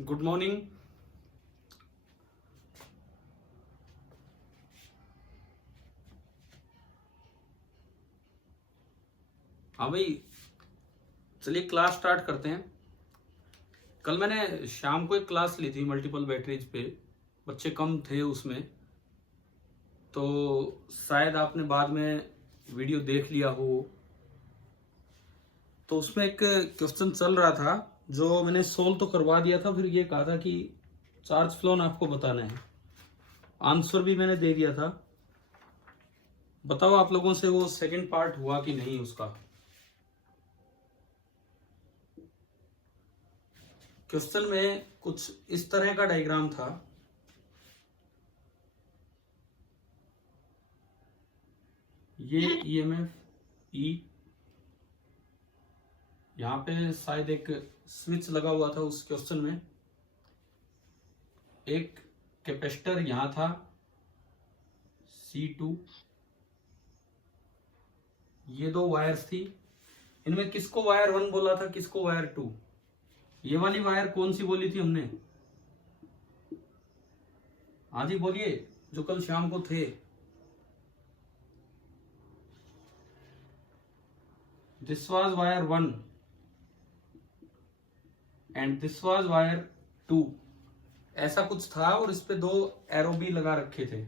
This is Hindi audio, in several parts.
Good morning. हाँ भाई, चलिए क्लास स्टार्ट करते हैं। कल मैंने शाम को एक क्लास ली थी मल्टीपल बैटरीज पे, बच्चे कम थे उसमें, तो शायद आपने बाद में वीडियो देख लिया हो। तो उसमें एक क्वेश्चन चल रहा था जो मैंने सोल्व तो करवा दिया था, फिर ये कहा था कि चार्ज फ्लो आपको बताना है। आंसर भी मैंने दे दिया था। बताओ आप लोगों से वो सेकंड पार्ट हुआ कि नहीं उसका। क्वेश्चन में कुछ इस तरह का डायग्राम था। ये ईएमएफ ई, यहाँ पे शायद एक स्विच लगा हुआ था उस क्वेश्चन में। एक कैपेसिटर यहाँ था C2, ये दो वायर्स थी। इनमें किसको वायर 1 बोला था, किसको वायर 2? ये वाली वायर कौन सी बोली थी हमने? हाँ जी बोलिए, जो कल शाम को थे। This was wire 1 and this was wire 2, ऐसा कुछ था। और इस पे दो एरो भी लगा रखे थे।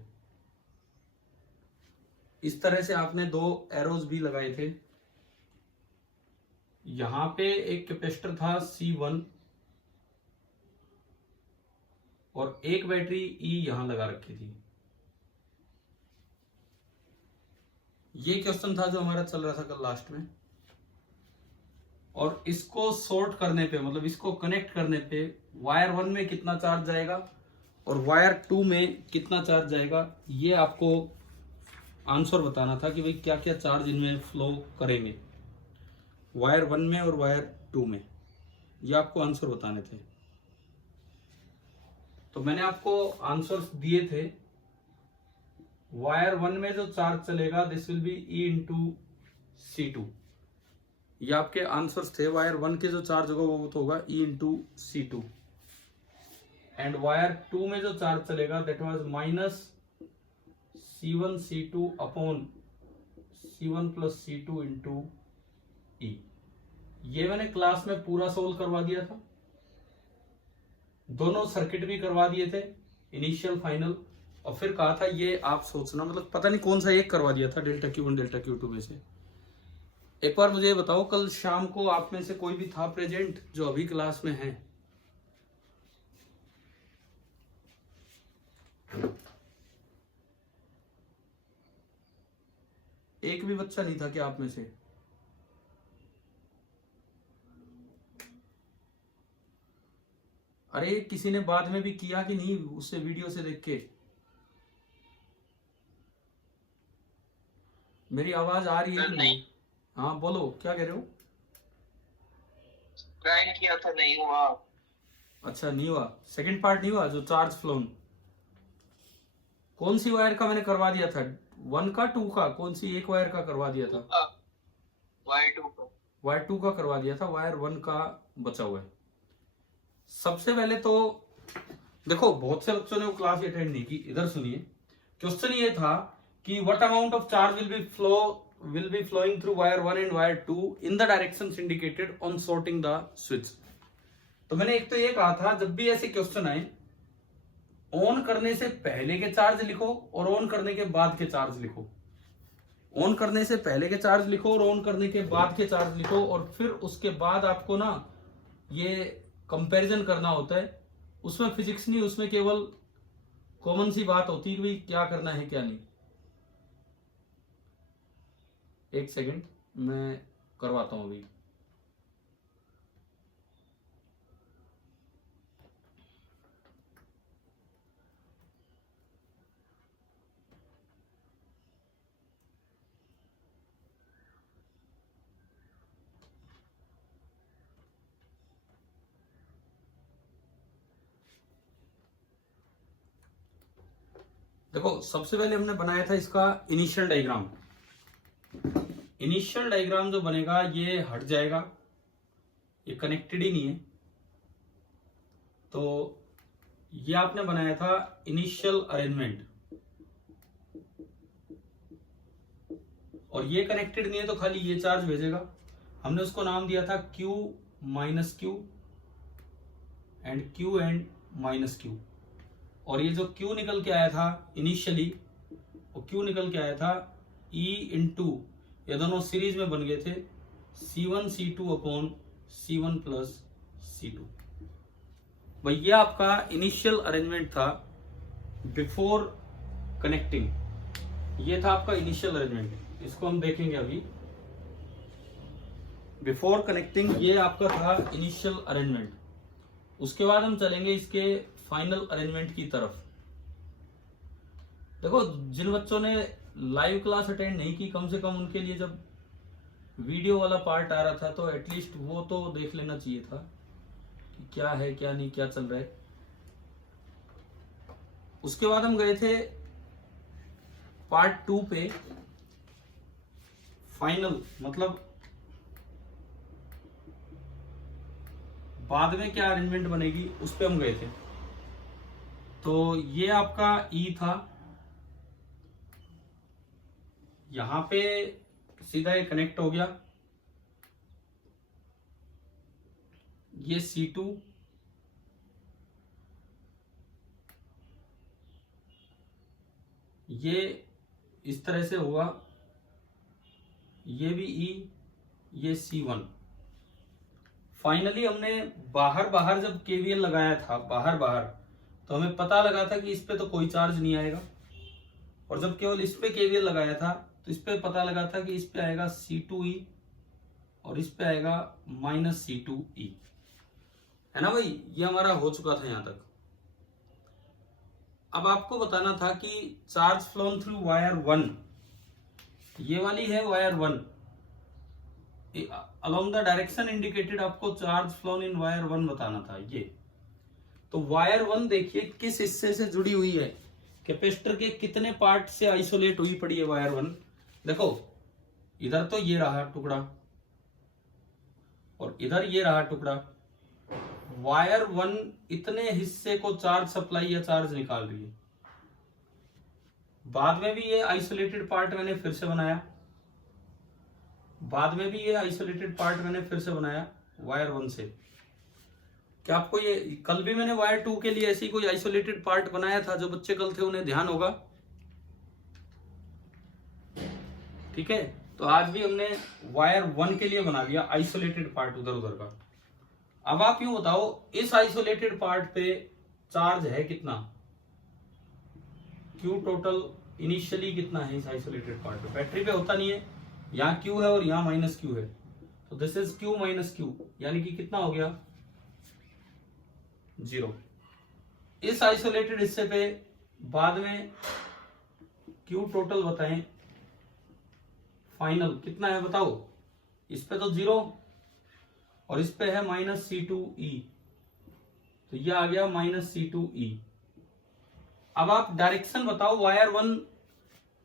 इस तरह से आपने दो एरोज भी लगाए थे। यहां पे एक कैपेसिटर था C1 और एक बैटरी E यहां लगा रखी थी। ये क्वेश्चन था जो हमारा चल रहा था कल लास्ट में। और इसको सॉर्ट करने पे, मतलब इसको कनेक्ट करने पे, वायर 1 में कितना चार्ज जाएगा और वायर 2 में कितना चार्ज जाएगा, ये आपको आंसर बताना था कि भाई क्या क्या चार्ज इनमें फ्लो करेंगे वायर 1 में और वायर 2 में। ये आपको आंसर बताने थे। तो मैंने आपको आंसर्स दिए थे। वायर 1 में जो चार्ज चलेगा this will be E into C2। ये आपके आंसर्स थे। वायर 1 के जो चार्ज होगा वो तो होगा E into C2। And wire 2 में जो चार्ज चलेगा that was minus C1 C2 upon C1 plus C2 into E। ये मैंने क्लास में पूरा सोल्व करवा दिया था। दोनों सर्किट भी करवा दिए थे, इनिशियल फाइनल। और फिर कहा था ये आप सोचना, मतलब पता नहीं कौन सा एक करवा दिया था, डेल्टा Q1 डेल्टा Q2 में से। एक बार मुझे बताओ, कल शाम को आप में से कोई भी था प्रेजेंट जो अभी क्लास में है? एक भी बच्चा नहीं था क्या आप में से? अरे किसी ने बाद में भी किया कि नहीं उससे वीडियो से देख के? मेरी आवाज आ रही है कि नहीं? हाँ बोलो, क्या कह रहे हो? ट्राई किया था, नहीं हुआ। अच्छा नहीं हुआ, सेकंड पार्ट नहीं हुआ जो चार्ज फ्लोन। कौन सी वायर का मैंने करवा दिया था? 1 का 2 का? कौन सी एक वायर का करवा दिया था? वायर 2 को। वायर 2 का करवा दिया था, वायर 1 का बचा हुआ है। सबसे पहले तो देखो, बहुत से बच्चों ने वो क्लास अटेंड नहीं की। इधर सुनिए, क्वेश्चन ये था कि what amount of charge will be flowing through wire 1 and wire 2 in the directions indicated on shorting the switch. तो मैंने एक तो ये कहा था, जब भी ऐसे क्वेश्चन आए, ऑन करने से पहले के चार्ज लिखो और ऑन करने के बाद के चार्ज लिखो। ऑन करने से पहले के चार्ज लिखो और ऑन करने के बाद के चार्ज लिखो। और फिर उसके बाद आपको ना ये कंपैरिजन करना होता है। उसमें फिजिक्स नहीं, उसमें केवल कॉमन सी बात होती है कि भाई क्या करना है क्या नहीं। एक सेकंड, मैं करवाता हूं अभी। देखो, सबसे पहले हमने बनाया था इसका इनिशियल डायग्राम। इनिशियल डायग्राम जो बनेगा ये हट जाएगा, ये कनेक्टेड ही नहीं है। तो ये आपने बनाया था इनिशियल अरेंजमेंट, और ये कनेक्टेड नहीं है तो खाली ये चार्ज भेजेगा। हमने उसको नाम दिया था Q minus Q and Q and minus Q. और ये जो Q निकल के आया था इनिशियली, वो Q निकल के आया था E इंटू, ये दोनों सीरीज में बन गए थे C1 C2 upon C1 plus C2। भाई ये आपका इनिशियल अरेंजमेंट था बिफोर कनेक्टिंग, ये था आपका इनिशियल अरेंजमेंट। इसको हम देखेंगे अभी। बिफोर कनेक्टिंग ये आपका था इनिशियल अरेंजमेंट। उसके बाद हम चलेंगे इसके फाइनल अरेंजमेंट की तरफ। देखो, जिन बच्चों ने लाइव क्लास अटेंड नहीं की, कम से कम उनके लिए जब वीडियो वाला पार्ट आ रहा था तो एटलीस्ट वो तो देख लेना चाहिए था कि क्या है क्या नहीं, क्या चल रहा है। उसके बाद हम गए थे पार्ट 2 पे, फाइनल मतलब बाद में क्या अरेंजमेंट बनेगी उस पे हम गए थे। तो ये आपका E था, यहां पे सीधा ये कनेक्ट हो गया, ये C2, ये इस तरह से हुआ, ये भी E, ये C1। फाइनली हमने बाहर बाहर जब KVL लगाया था, बाहर बाहर, तो हमें पता लगा था कि इस पे तो कोई चार्ज नहीं आएगा। और जब केवल इस पे KVL लगाया था तो इस पे पता लगा था कि इस पे आएगा C2E और इस पे आएगा माइनस C2E, है ना भाई। ये हमारा हो चुका था यहां तक। अब आपको बताना था कि चार्ज फ्लोन थ्रू वायर 1, ये वाली है wire 1, along the direction indicated आपको चार्ज फ्लोन इन वायर 1 बताना था। ये तो वायर 1 देखिए किस हिस्से से जुड़ी हुई है, कैपेसिटर के कितने पार्ट से आइसोलेट हुई पड़ी है वायर 1। देखो, इधर तो ये रहा टुकड़ा और इधर ये रहा टुकड़ा। वायर 1 इतने हिस्से को चार्ज सप्लाई या चार्ज निकाल रही है। बाद में भी ये आइसोलेटेड पार्ट मैंने फिर से बनाया, बाद में भी ये आइसोलेटेड पार्ट मैंने फिर से बनाया वायर 1 से। क्या आपको ये, कल भी मैंने वायर 2 के लिए ऐसी कोई आइसोलेटेड पार्ट बनाया था? जो बच्चे कल थे उन्हें ध्यान होगा, ठीक है। तो आज भी हमने वायर 1 के लिए बना लिया आइसोलेटेड पार्ट उधर उधर का। अब आप यूं बताओ, इस आइसोलेटेड पार्ट पे चार्ज है कितना? Q टोटल इनिशियली कितना है इस आइसोलेटेड पार्ट पे? बैटरी पे होता नहीं है, यहाँ Q है और यहाँ माइनस Q है, तो this is Q minus Q, यानी कि कितना हो गया? 0। इस आइसोलेटेड हिस्से पे बाद में Q टोटल बताएं, फाइनल कितना है बताओ? इस पे तो 0 और इस पे है माइनस C2E, तो ये आ गया माइनस C2E। अब आप डायरेक्शन बताओ, वायर 1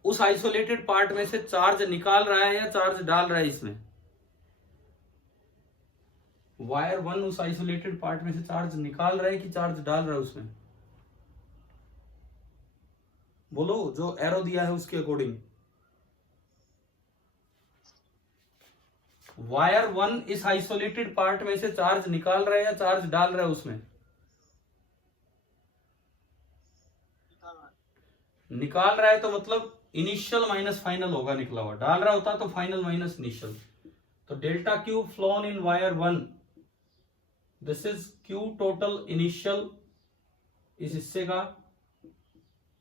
उस आइसोलेटेड पार्ट में से चार्ज निकाल रहा है या चार्ज डाल रहा है इसमें? वायर 1 उस आइसोलेटेड पार्ट में से चार्ज निकाल रहा है कि चार्ज डाल रहा है उसमें? बोलो, जो एरो दिया है उसके अकॉर्डिंग। वायर 1 इस आइसोलेटेड पार्ट में से चार्ज निकाल रहा है या चार्ज डाल रहा है उसमें? निकाल रहा है, तो मतलब इनिशियल माइनस फाइनल होगा निकला हुआ। डाल रहा होता तो फाइनल माइनस इनिशियल। तो delta Q flown in wire 1, this is Q total initial इस हिस्से का,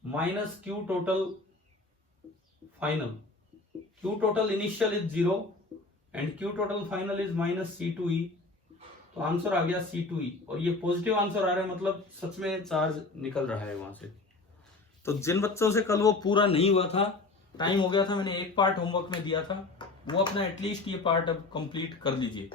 minus Q total final. Q total initial is 0 and Q total final is minus C2E। तो आंसर आ गया C2E, और ये पॉजिटिव आंसर आ रहा है, मतलब सच में चार्ज निकल रहा है वहां से। तो जिन बच्चों से कल वो पूरा नहीं हुआ था, टाइम हो गया था, मैंने एक पार्ट होमवर्क में दिया था, वो अपना एटलीस्ट ये पार्ट अब कंप्लीट कर लीजिए।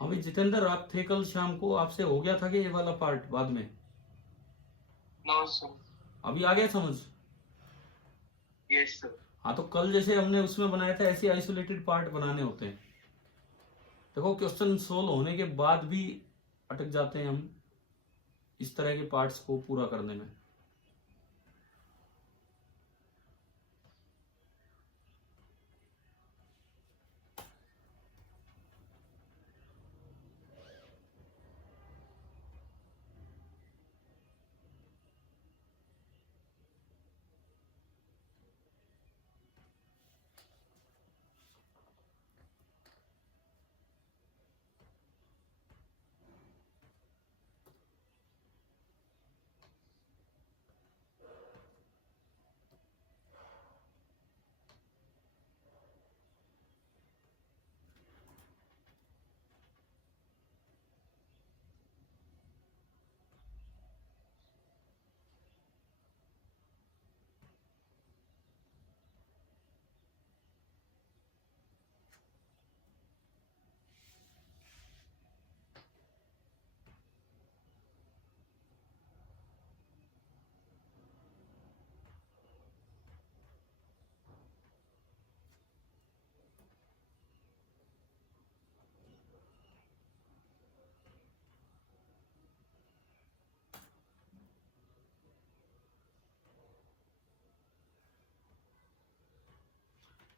हाँ भाई जितेंद्र, आप थे कल शाम को, आपसे हो गया था कि ये वाला पार्ट बाद में? No sir. अभी आ गया समझ? Yes sir. हाँ तो कल जैसे हमने उसमें बनाया था ऐसे आइसोलेटेड पार्ट बनाने होते हैं। देखो क्वेश्चन सोल्व होने के बाद भी अटक जाते हैं हम इस तरह के पार्ट्स को पूरा करने में।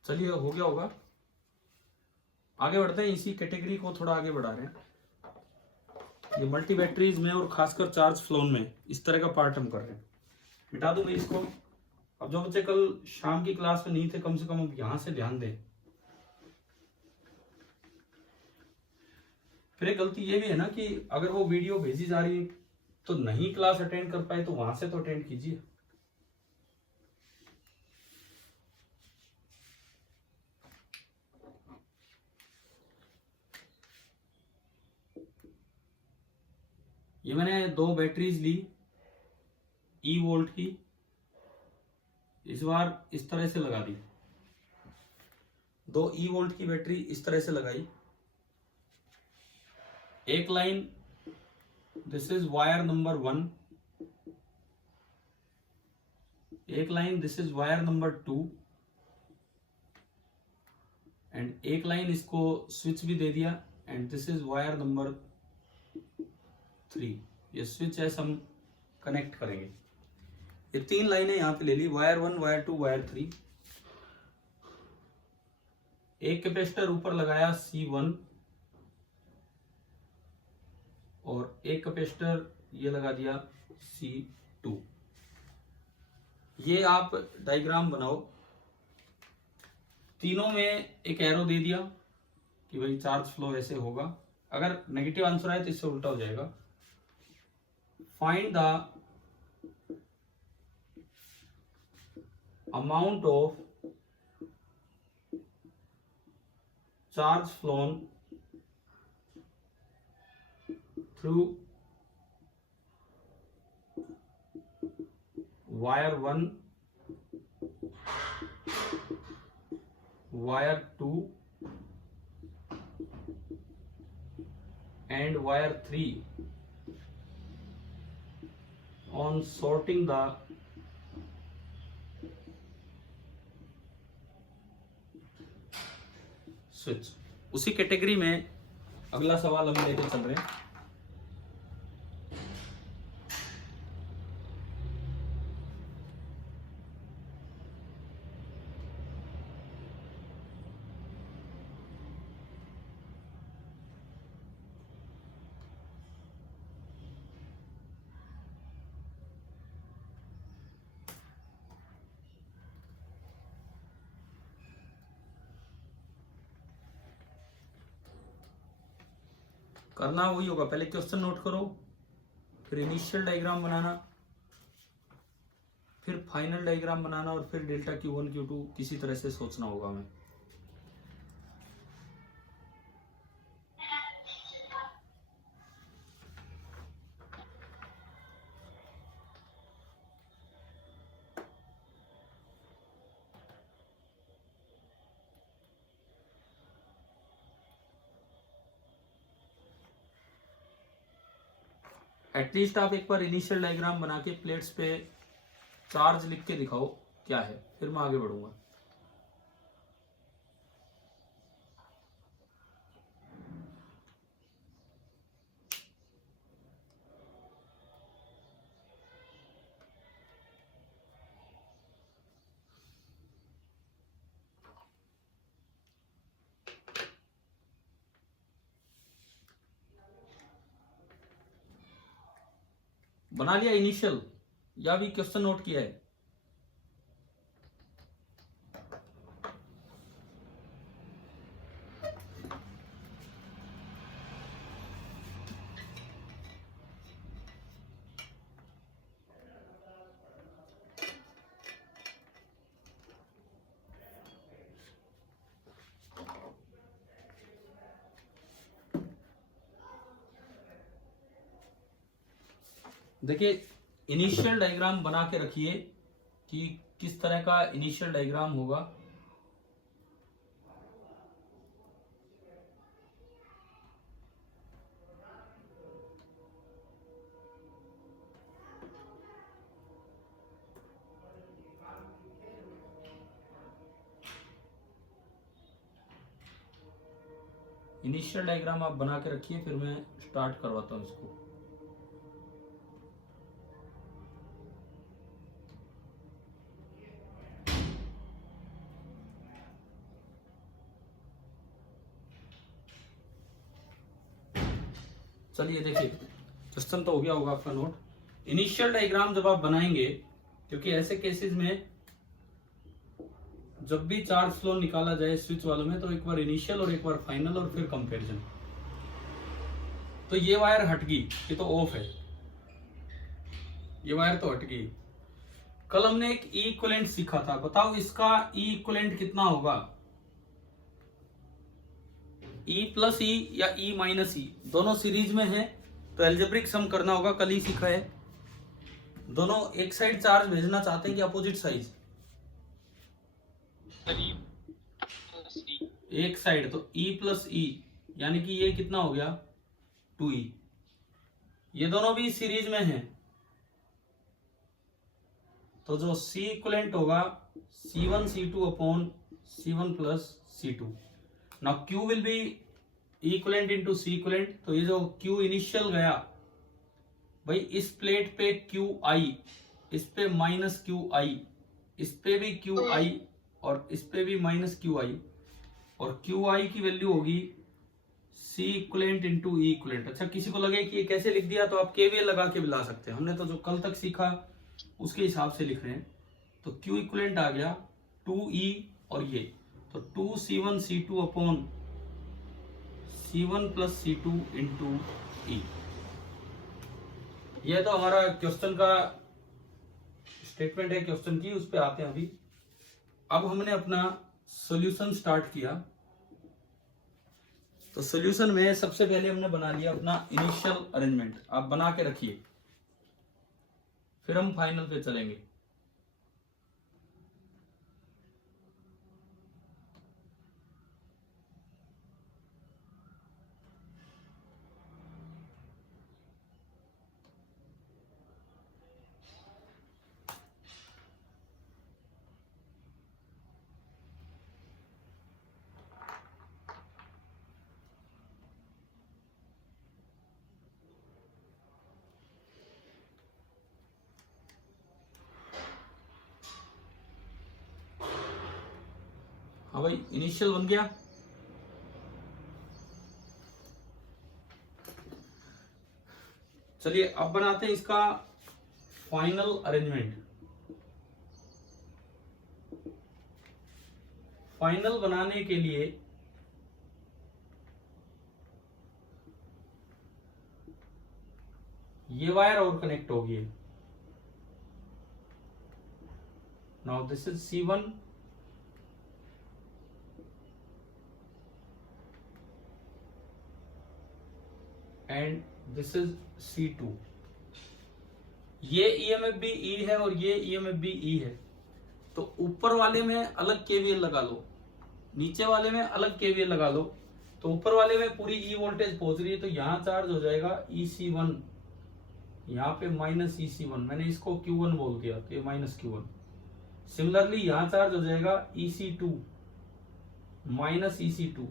चलिए हो गया होगा, आगे बढ़ते हैं। इसी कैटेगरी को थोड़ा आगे बढ़ा रहे हैं। ये मल्टी बैटरीज में और खासकर चार्ज फ्लोन में इस तरह का पार्ट हम कर रहे हैं। मिटा दूं मैं इसको। अब जो बच्चे कल शाम की क्लास में नहीं थे, कम से कम अब यहां से ध्यान दें। फिर एक गलती ये भी है ना कि अगर वो वीडियो भेजी जा रही है तो नहीं क्लास अटेंड कर पाए तो वहां से तो अटेंड कीजिए। ये मैंने 2 बैटरीज ली ई वोल्ट की, इस बार इस तरह से लगा दी। 2 ई वोल्ट की बैटरी इस तरह से लगाई। एक line, this is wire number 1, एक line this is wire number 2, and एक लाइन इसको स्विच भी दे दिया, and this is wire number 3। ये स्विच एस हम कनेक्ट करेंगे। ये 3 लाइनें यहां पे ले ली, वायर 1, वायर 2, वायर 3। एक कैपेसिटर ऊपर लगाया C1 और एक कैपेसिटर ये लगा दिया C2। ये आप डायग्राम बनाओ। तीनों में एक एरो दे दिया कि भाई चार्ज फ्लो ऐसे होगा। अगर नेगेटिव आंसर आए तो इससे उल्टा हो जाएगा। Find the amount of charge phloem through wire 1, wire 2 and wire 3 on sorting the switch। उसी कैटेगरी में अगला सवाल हम लेके चल रहे हैं। करना वही होगा, पहले क्वेश्चन नोट करो, फिर इनिशियल डायग्राम बनाना, फिर फाइनल डायग्राम बनाना, और फिर डेल्टा Q1 Q2 किसी तरह से सोचना होगा हमें। एटलीस्ट आप एक बार इनिशियल डायग्राम बना के प्लेट्स पे चार्ज लिख के दिखाओ क्या है, फिर मैं आगे बढ़ूंगा। बना लिया इनिशियल या भी क्वेश्चन नोट किया है? देखिए इनिशियल डायग्राम बना के रखिए कि किस तरह का इनिशियल डायग्राम होगा। इनिशियल डायग्राम आप बना के रखिए, फिर मैं स्टार्ट करवाता हूं इसको। चलिए देखिए, क्वेश्चन तो हो गया होगा आपका नोट। इनिशियल डायग्राम जब आप बनाएंगे, क्योंकि ऐसे केसेस में जब भी चार्ज फ्लो निकाला जाए स्विच वालों में, तो एक बार इनिशियल और एक बार फाइनल और फिर कंपैरिजन। तो ये वायर हट गई, ये तो ऑफ है, ये वायर तो हट गई। कल हमने एक ई इक्विवेलेंट सीखा था, बताओ इसका ई इक्विवेलेंट कितना होगा? ई प्लस ई या ई माइनस ई, दोनों सीरीज में है तो एल्जेब्रिक सम करना होगा, कल ही सीखा है। दोनों एक साइड चार्ज भेजना चाहते हैं कि अपोजिट साइड? एक साइड, तो E प्लस ई, यानी कि ये कितना हो गया 2E। ये दोनों भी सीरीज में हैं, तो जो C इक्विवेलेंट होगा C1 C2 upon C1 plus C2। Now Q will be equivalent into C equivalent. तो ये जो Q इनिशियल गया भाई, इस प्लेट पे QI, इस पे माइनस QI, इस पे भी QI और इस पे भी माइनस QI, और QI की वैल्यू होगी C equivalent into E equivalent. अच्छा, किसी को लगे कि ये कैसे लिख दिया, तो आप KVL लगा के भी ला सकते हैं, हमने तो जो कल तक सीखा उसके हिसाब से लिख रहे हैं। तो Q इक्विवेलेंट आ गया 2E और ये, तो 2C1 C2 upon C1 plus C2 into E। ये तो हमारा क्वेश्चन का स्टेटमेंट है, क्वेश्चन की, उस पे आते हैं अभी। अब हमने अपना सॉल्यूशन स्टार्ट किया, तो सॉल्यूशन में सबसे पहले हमने बना लिया अपना इनिशियल अरेंजमेंट। आप बना के रखिए, फिर हम फाइनल पे चलेंगे। हाँ भाई, इनिशियल बन गया। चलिए अब बनाते हैं इसका फाइनल अरेंजमेंट। फाइनल बनाने के लिए ये वायर और कनेक्ट होगी। Now this is C1 and this is C2। ये EMF भी E है और ये EMF भी E है, तो ऊपर वाले में अलग KVL लगा लो, नीचे वाले में अलग KVL लगा लो। तो ऊपर वाले में पूरी E वोल्टेज पहुंच रही है, तो यहां चार्ज हो जाएगा EC1 यहाँ पे माइनस EC1, मैंने इसको Q1 बोल दिया तो ये माइनस Q1। सिमिलरली यहाँ चार्ज हो जाएगा EC2 माइनस EC2,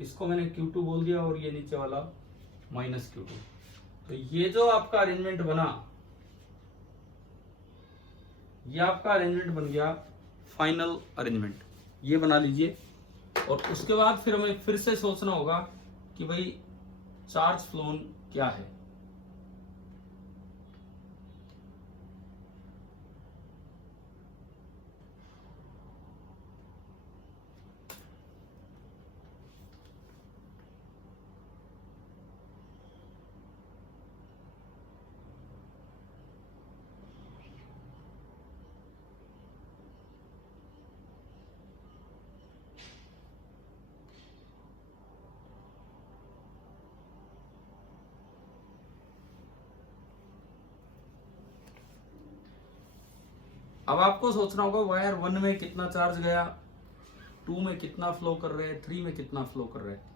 इसको मैंने Q2 बोल दिया और ये नीचे वाला माइनस Q2। तो ये जो आपका अरेंजमेंट बना, ये आपका अरेंजमेंट बन गया फाइनल अरेंजमेंट, ये बना लीजिए। और उसके बाद फिर हमें फिर से सोचना होगा कि भाई चार्ज फ्लोन क्या है। अब आपको सोचना होगा वायर 1 में कितना चार्ज गया, 2 में कितना फ्लो कर रहे हैं, 3 में कितना फ्लो कर रहे हैं।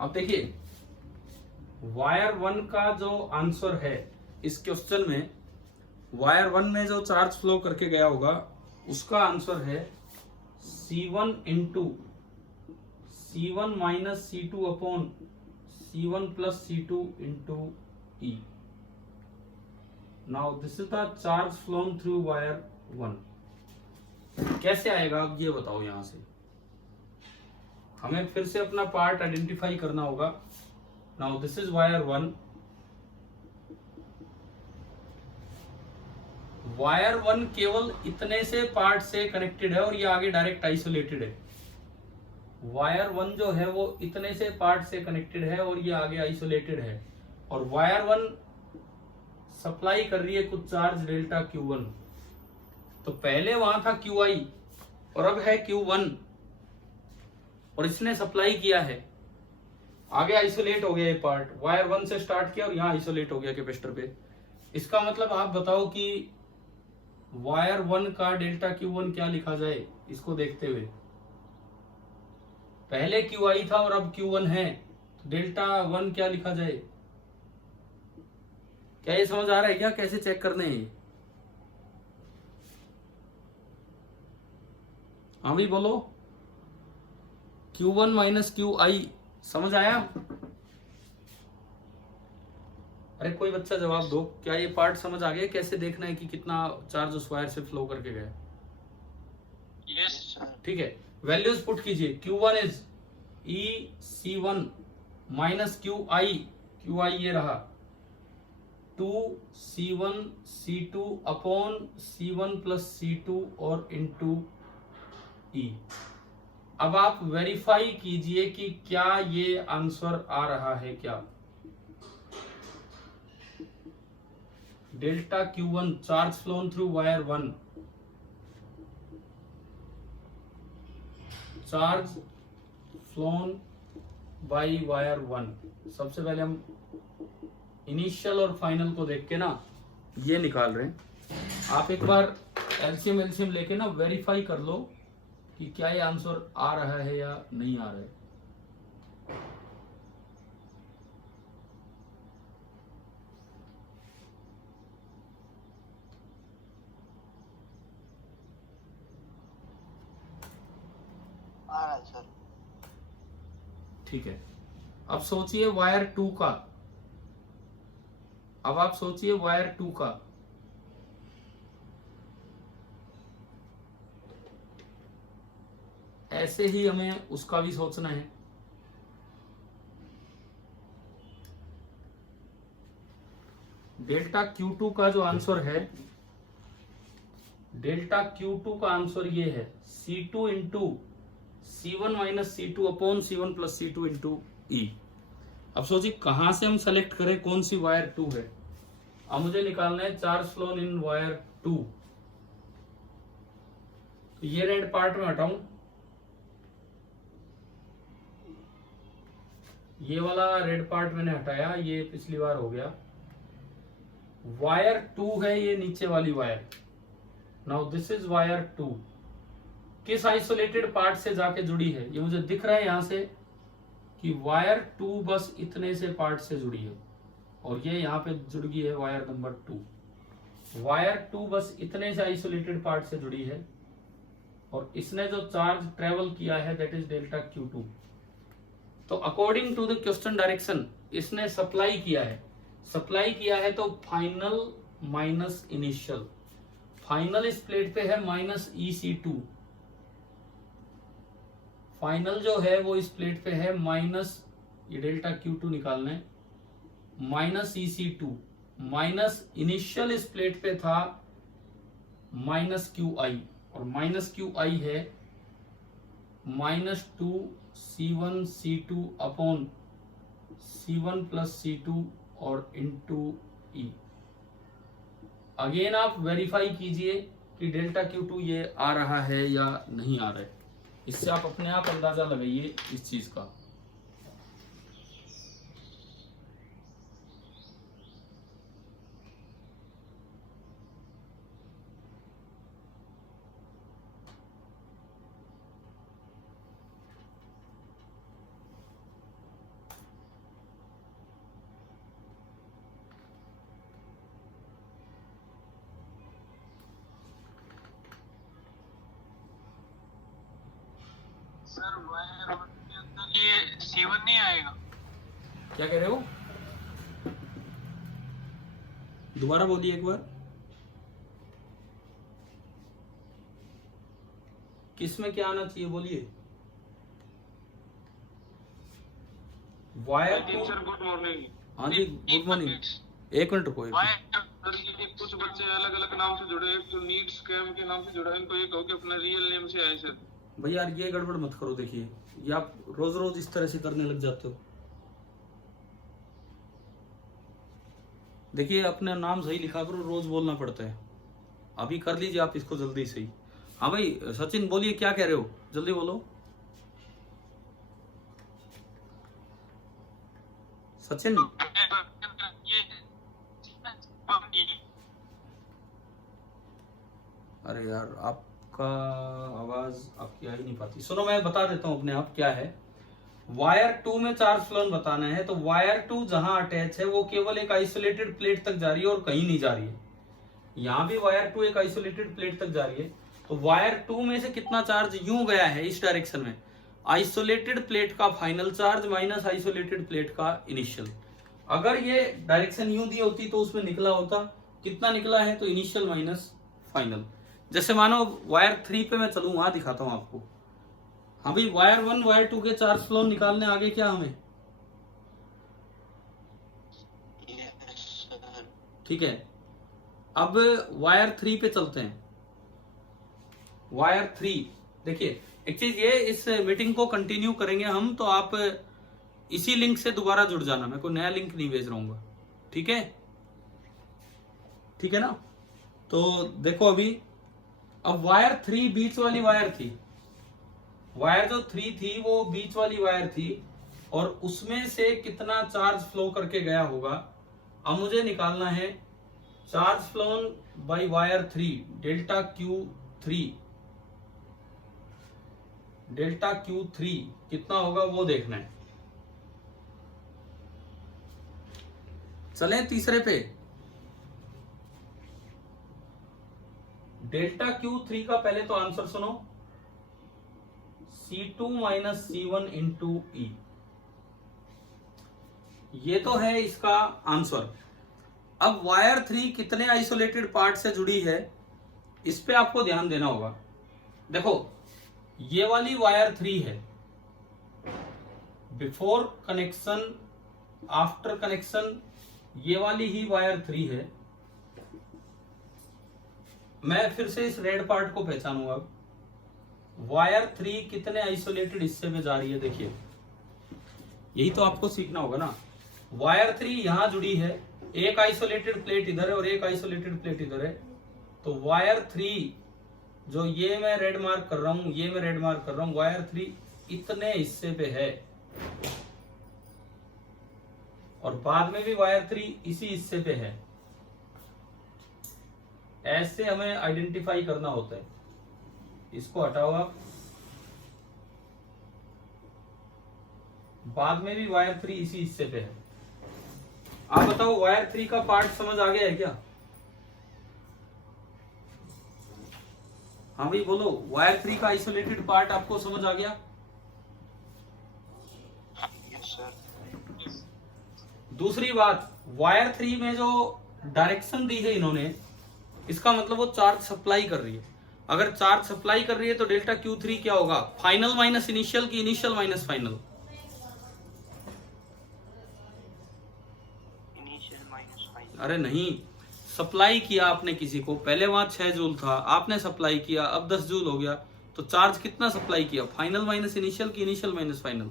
अब देखिए वायर 1 का जो आंसर है इस क्वेश्चन में, वायर 1 में जो चार्ज फ्लो करके गया होगा उसका आंसर है C1 into C1 minus C2 upon C1 plus C2 into E। Now this is the charge phloem through wire 1। कैसे आएगा अब ये बताओ। यहां से हमें फिर से अपना पार्ट आइडेंटिफाई करना होगा। Now this is wire 1, wire 1 केवल इतने से पार्ट से कनेक्टेड है और ये आगे डायरेक्ट आइसोलेटेड है। वायर 1 जो है वो इतने से पार्ट से कनेक्टेड है और ये आगे आइसोलेटेड है। और वायर 1 सप्लाई कर रही है कुछ चार्ज डेल्टा Q1। तो पहले वहां था QI और अब है Q1 और इसने सप्लाई किया है, आगे आइसोलेट हो गया ये पार्ट। वायर 1 से स्टार्ट किया और यहाँ आइसोलेट हो गया कैपेसिटर पे। इसका मतलब आप बताओ कि वायर 1 का डेल्टा Q1 क्या लिखा जाए इसको देखते हुए। पहले QI था और अब Q1 है, तो डेल्टा 1 क्या लिखा जाए। क्या ये समझ आ रहा है क्या, कैसे चेक करने हैं। हाँ भी बोलो, Q1 माइनस QI समझ आया। अरे कोई बच्चा जवाब दो, क्या ये पार्ट समझ आ गया, कैसे देखना है कि कितना चार्ज उस वायर से फ्लो करके गया। Yes sir. ठीक है, वैल्यूज पुट कीजिए। Q1 is EC1 minus QI ये रहा 2C1 C2 upon C1 plus C2 और इंटू E। अब आप वेरीफाई कीजिए कि क्या ये आंसर आ रहा है क्या। Delta Q1 charge phloem through wire 1, charge phloem by wire 1। सबसे पहले हम इनिशियल और फाइनल को देख के ना ये निकाल रहे हैं। आप एक बार एलसीएम लेके ना वेरीफाई कर लो कि क्या ये आंसर आ रहा है या नहीं आ रहा है। आ रहा है सर। ठीक है, अब सोचिए वायर 2 का। अब आप सोचिए वायर 2 का। ऐसे ही हमें उसका भी सोचना है। डेल्टा Q2 का जो आंसर है, डेल्टा Q2 का आंसर ये है C2 into C1 minus C2 upon C1 plus C2 into E। अब सोचिए कहां से हम सेलेक्ट करें कौन सी वायर 2 है। अब मुझे निकालना है चार्ज फ्लोन इन वायर 2। तो ये रेड पार्ट में हटाऊं, ये वाला रेड पार्ट मैंने हटाया, ये पिछली बार हो गया। वायर 2 है ये नीचे वाली wire. Now this is wire 2। किस आइसोलेटेड पार्ट से जाके जुड़ी है? ये मुझे दिख रहा है यहां से कि वायर 2 बस इतने से पार्ट से जुड़ी है, और ये यहाँ पे जुड़ गई है वायर नंबर 2। वायर 2 बस इतने से आइसोलेटेड पार्ट से जुड़ी है, और इसने जो चार्ज ट्रेवल किया है दैट इज डेल्टा Q2। तो according to the question direction इसने सप्लाई किया है। सप्लाई किया है तो फाइनल माइनस इनिशियल। फाइनल इस प्लेट पे है माइनस EC2। फाइनल जो है वो इस प्लेट पे है माइनस, ये डेल्टा Q2 निकालना है, माइनस EC2। माइनस इनिशियल इस प्लेट पे था माइनस QI, और माइनस QI है minus 2C1C2 upon C1 plus C2 और इंटू E। अगेन आप वेरीफाई कीजिए कि डेल्टा Q2 ये आ रहा है या नहीं आ रहा है। इससे आप अपने आप अंदाजा लगाइए इस चीज का। सर वायर 1 के अंदर ये C1 नहीं आएगा? क्या कह रहे हो? दोबारा बोलिए एक बार। किसमें क्या आना चाहिए बोलिए। वायर को, सर गुड मॉर्निंग। हाँ जी गुड मॉर्निंग। एक मिनट रुको। सर ये कुछ बच्चे अलग अलग नाम से जुड़े, एक तो नीट स्कैम के नाम से जुड़ा है, इनको ये कहो कि अपना रियल नेम से आए सर। भाई यार ये गड़बड़ मत करो। देखिए ये आप रोज रोज इस तरह से करने लग जाते हो। देखिए अपना नाम सही लिखा करो, रोज बोलना पड़ता है। अभी कर लीजिए आप इसको जल्दी सही। हाँ भाई सचिन बोलिए, क्या कह रहे हो, जल्दी बोलो। सचिन अरे यार आपका आवाज आपकी आ ही नहीं पाती। सुनो मैं बता देता हूं अपने आप क्या है। वायर 2 में चार्ज फ्लोन बताना है, तो वायर 2 जहां अटैच है वो केवल एक आइसोलेटेड प्लेट तक जा रही है और कहीं नहीं जा रही है। यहां भी वायर 2 एक आइसोलेटेड प्लेट तक जा रही है। तो वायर 2 में से कितना चार्ज यूं गया है इस डायरेक्शन में, आइसोलेटेड प्लेट का final charge minus isolated plate का इनिशियल। अगर ये डायरेक्शन यूं दी होती तो उसमें निकला होता, कितना निकला है, तो इनिशियल माइनस फाइनल। जैसे मानो वायर 3 पे मैं चलूं, वहां दिखाता हूं आपको। हाँ भाई वायर 1 वायर 2 के चार्ज फ्लो निकालने आगे क्या हमें, ठीक है। अब वायर 3 पे चलते हैं। वायर 3 देखिए एक चीज ये, इस मीटिंग को कंटिन्यू करेंगे हम, तो आप इसी लिंक से दोबारा जुड़ जाना, मैं कोई नया लिंक नहीं भेज रहूंगा, ठीक है, ठीक है ना। तो देखो अभी, अब वायर 3 बीच वाली वायर थी, वायर जो 3 थी वो बीच वाली वायर थी, और उसमें से कितना चार्ज फ्लो करके गया होगा। अब मुझे निकालना है charge phloem by wire 3 delta Q3। Delta Q3 कितना होगा वो देखना है। चले तीसरे पे। डेल्टा Q3 का पहले तो आंसर सुनो, C2 minus C1 into E। ये तो है इसका आंसर। अब वायर 3 कितने आइसोलेटेड पार्ट से जुड़ी है, इस पे आपको ध्यान देना होगा। देखो ये वाली वायर 3 है, बिफोर कनेक्शन आफ्टर कनेक्शन ये वाली ही वायर 3 है। मैं फिर से इस रेड पार्ट को पहचानूंगा। वायर 3 कितने आइसोलेटेड हिस्से में जा रही है, देखिए यही तो आपको सीखना होगा ना। वायर 3 यहां जुड़ी है, एक आइसोलेटेड प्लेट इधर है और एक आइसोलेटेड प्लेट इधर है। तो वायर 3 जो ये मैं रेड मार्क कर रहा हूं, ये मैं रेड मार्क कर रहा हूं, वायर 3 इतने हिस्से पे है। और बाद में भी वायर 3 इसी हिस्से पे है। ऐसे हमें आइडेंटिफाई करना होता है। इसको हटाओ आप। बाद में भी वायर 3 इसी हिस्से पे है। आप बताओ वायर 3 का पार्ट समझ आ गया है क्या? हाँ भाई बोलो, वायर 3 का आइसोलेटेड पार्ट आपको समझ आ गया? Yes sir. दूसरी बात, वायर 3 में जो डायरेक्शन दी है इन्होंने, इसका मतलब वो चार्ज सप्लाई कर रही है। अगर चार्ज सप्लाई कर रही है तो डेल्टा Q3 क्या होगा? फाइनल माइनस इनिशियल की initial minus final? Initial minus final. अरे नहीं, सप्लाई किया आपने किसी को, पहले वहां 6 जूल था, आपने सप्लाई किया, अब 10 जूल हो गया, तो चार्ज कितना सप्लाई किया? फाइनल माइनस इनिशियल की initial minus final?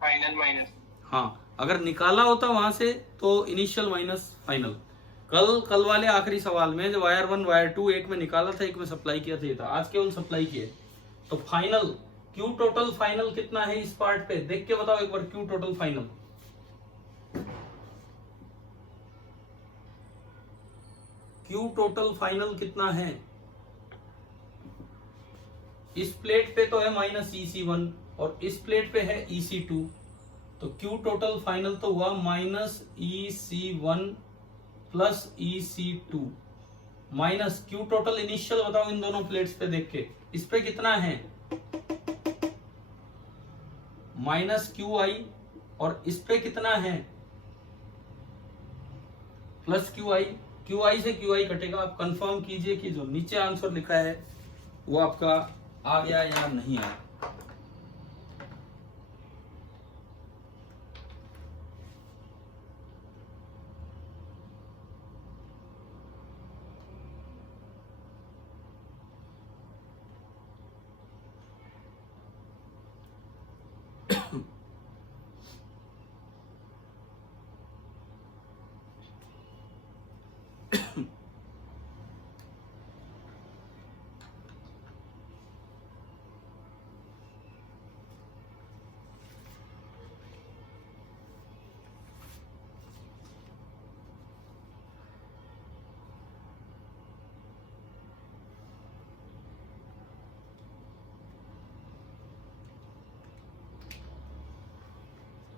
Final minus. हाँ, अगर निकाला होता वहां से तो इनिशियल माइनस फाइनल। कल वाले आखिरी सवाल में जो वायर 1 वायर 2 एक में निकाला था, एक में सप्लाई किया था, ये था। आज केवल सप्लाई किए, तो फाइनल क्यू टोटल फाइनल कितना है इस पार्ट पे? देख के बताओ एक बार, Q total final. Q total final कितना है? इस प्लेट पे तो है माइनस EC1 और इस प्लेट पे है EC2, तो क्यू टोटल फाइनल तो हुआ minus EC1 plus EC2 minus Q total initial. बताओ इन दोनों प्लेट्स पे देख के, इस पे कितना है? माइनस QI, और इस पे कितना है? Plus QI। QI से QI कटेगा। आप कंफर्म कीजिए कि जो नीचे आंसर लिखा है वो आपका आ गया या नहीं आया।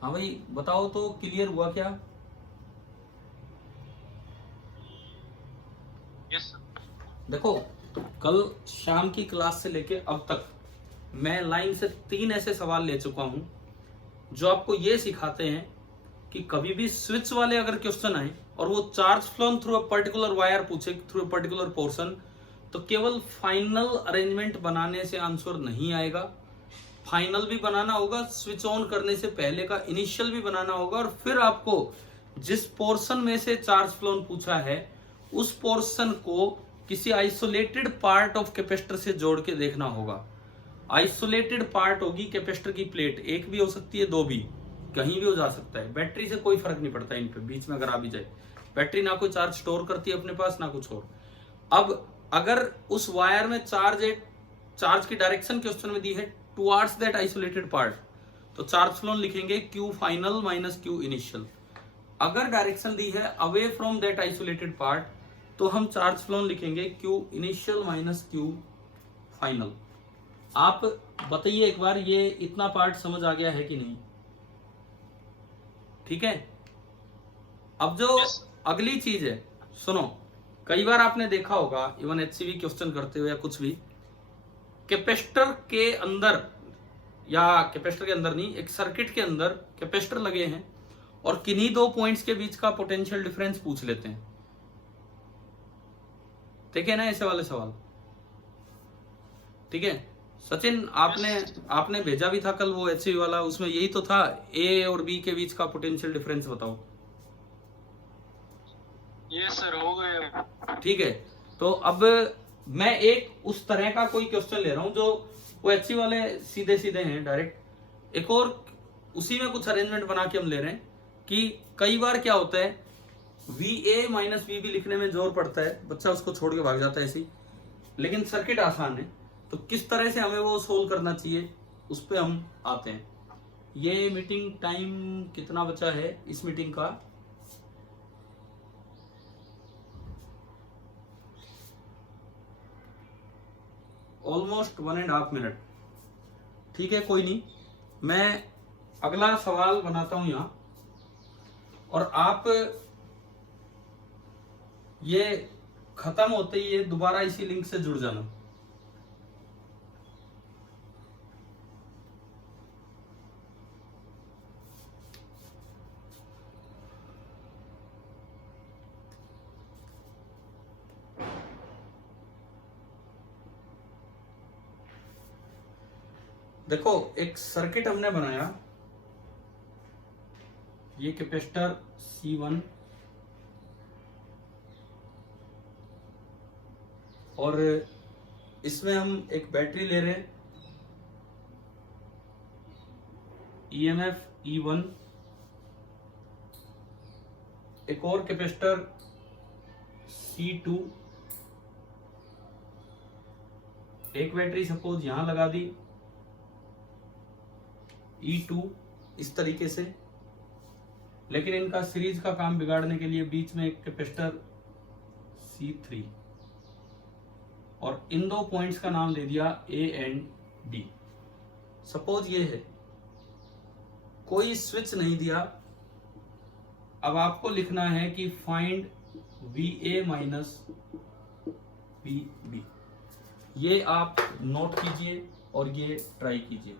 हाँ भाई बताओ तो, क्लियर हुआ क्या? यस। देखो, कल शाम की क्लास से लेके अब तक मैं लाइन से 3 ऐसे सवाल ले चुका हूं जो आपको ये सिखाते हैं कि कभी भी स्विच वाले अगर क्वेश्चन आए और वो charge phloem through a particular wire पूछे, थ्रू अ पर्टिकुलर पोर्शन, तो केवल फाइनल अरेंजमेंट बनाने से आंसर नहीं आएगा। फाइनल भी बनाना होगा, स्विच ऑन करने से पहले का इनिशियल भी बनाना होगा, और फिर आपको जिस पोर्शन में से चार्ज फ्लोन पूछा है उस पोर्शन को किसी आइसोलेटेड पार्ट ऑफ कैपेसिटर से जोड़ के देखना होगा। आइसोलेटेड पार्ट होगी कैपेसिटर की प्लेट, एक भी हो सकती है, 2 भी, कहीं भी हो जा सकता है। बैटरी से कोई फर्क नहीं पड़ता इन पे, बीच में अगर आ भी जाए। बैटरी ना कोई चार्ज स्टोर करती है अपने पास, ना कुछ और। अब अगर उस वायर में चार्ज की डायरेक्शन क्वेश्चन में दी है टुवर्ड्स दैट आइसोलेटेड पार्ट, तो चार्ज फ्लोन लिखेंगे Q final minus Q initial. अगर डायरेक्शन दी है away from that isolated part, तो हम चार्ज फ्लोन लिखेंगे Q initial minus Q final. आप बताइए एक बार, ये इतना पार्ट समझ आ गया है कि नहीं? ठीक है। अब जो अगली चीज है, सुनो, कई बार आपने देखा होगा इवन HCV क्वेश्चन करते हुए या कुछ भी, कैपेसिटर के अंदर, या कैपेसिटर के अंदर नहीं, एक सर्किट के अंदर कैपेसिटर लगे हैं और किन्हीं 2 पॉइंट्स के बीच का पोटेंशियल डिफरेंस पूछ लेते हैं। ठीक है ना ऐसे वाले सवाल? ठीक है सचिन, आपने भेजा भी था कल वो HCV वाला, उसमें यही तो था, A और B के बीच का पोटेंशियल डिफरेंस बताओ। ये सर हो गए। ठीक है, तो अब मैं एक उस तरह का कोई क्वेश्चन ले रहा हूं जो वो HCV वाले सीधे सीधे हैं डायरेक्ट। एक और उसी में कुछ अरेंजमेंट बना के हम ले रहे हैं कि कई बार क्या होता है, VA माइनस VB लिखने में जोर पड़ता है, बच्चा उसको छोड़ के भाग जाता है ऐसी, लेकिन सर्किट आसान है, तो किस तरह से हमें वो सोल्व करना चाहिए उस पर हम आते हैं। ये मीटिंग टाइम कितना बचा है इस मीटिंग का? Almost 1.5 minute. ठीक है, कोई नहीं, मैं अगला सवाल बनाता हूं यहां, और आप ये खत्म होते ही ये दोबारा इसी लिंक से जुड़ जाना। देखो, एक सर्किट हमने बनाया, ये कैपेसिटर C1 और इसमें हम एक बैटरी ले रहे हैं, EMF E1, एक और कैपेसिटर C2, एक बैटरी सपोज यहां लगा दी E2 इस तरीके से, लेकिन इनका सीरीज का काम बिगाड़ने के लिए बीच में एक कैपेसिटर C3 और इन दो पॉइंट्स का नाम दे दिया A एंड D। सपोज ये है, कोई स्विच नहीं दिया। अब आपको लिखना है कि फाइंड VA माइनस VB। ये आप नोट कीजिए और ये ट्राई कीजिए।